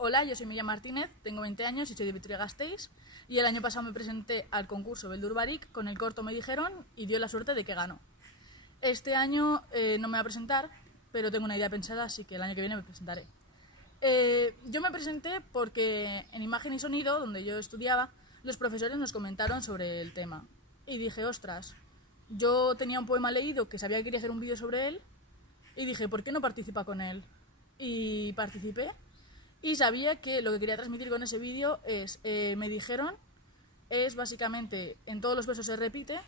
Hola, yo soy Milla Martínez, tengo 20 años y soy de Vitoria-Gasteiz y el año pasado me presenté al concurso Beldur Barik con el corto Me Dijeron y dio la suerte de que ganó. Este año no me voy a presentar, pero tengo una idea pensada, así que el año que viene me presentaré. Yo me presenté porque en Imagen y Sonido, donde yo estudiaba, los profesores nos comentaron sobre el tema. Y dije, ostras, yo tenía un poema leído que sabía que quería hacer un vídeo sobre él y dije, ¿por qué no participa con él? Y participé y sabía que lo que quería transmitir con ese vídeo es, me dijeron, es básicamente, en todos los versos se repite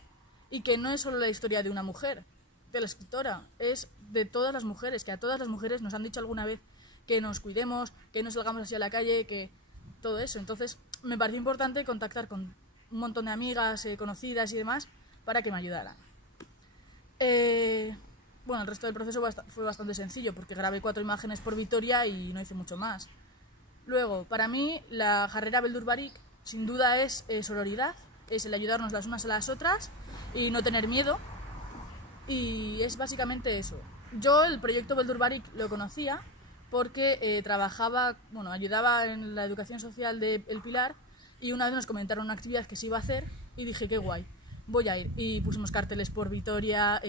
y que no es solo la historia de una mujer, de la escritora, es de todas las mujeres, que a todas las mujeres nos han dicho alguna vez que nos cuidemos, que no salgamos así a la calle, que todo eso. Entonces me pareció importante contactar con un montón de amigas, conocidas y demás para que me ayudaran. Bueno, el resto del proceso fue bastante sencillo porque grabé 4 imágenes por Vitoria y no hice mucho más. Luego, para mí, la jarrera Beldur Barik sin duda es sororidad, es el ayudarnos las unas a las otras y no tener miedo. Y es básicamente eso. Yo el proyecto Beldur Barik lo conocía porque ayudaba en la educación social de El Pilar y una vez nos comentaron una actividad que se iba a hacer y dije, qué guay, voy a ir. Y pusimos carteles por Vitoria,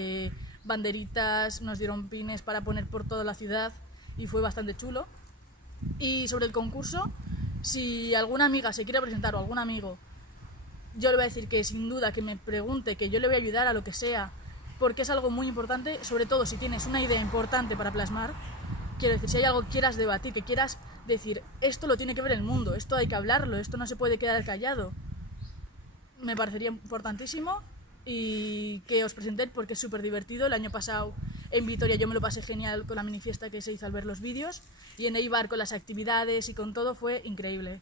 banderitas, nos dieron pines para poner por toda la ciudad y fue bastante chulo. Y sobre el concurso, si alguna amiga se quiere presentar o algún amigo, yo le voy a decir que sin duda que me pregunte, que yo le voy a ayudar a lo que sea, porque es algo muy importante, sobre todo si tienes una idea importante para plasmar. Quiero decir, si hay algo que quieras debatir, que quieras decir, esto lo tiene que ver el mundo, esto hay que hablarlo, esto no se puede quedar callado, me parecería importantísimo y que os presentéis porque es súper divertido. El año pasado en Vitoria yo me lo pasé genial con la minifiesta que se hizo al ver los vídeos y en Eibar con las actividades y con todo fue increíble.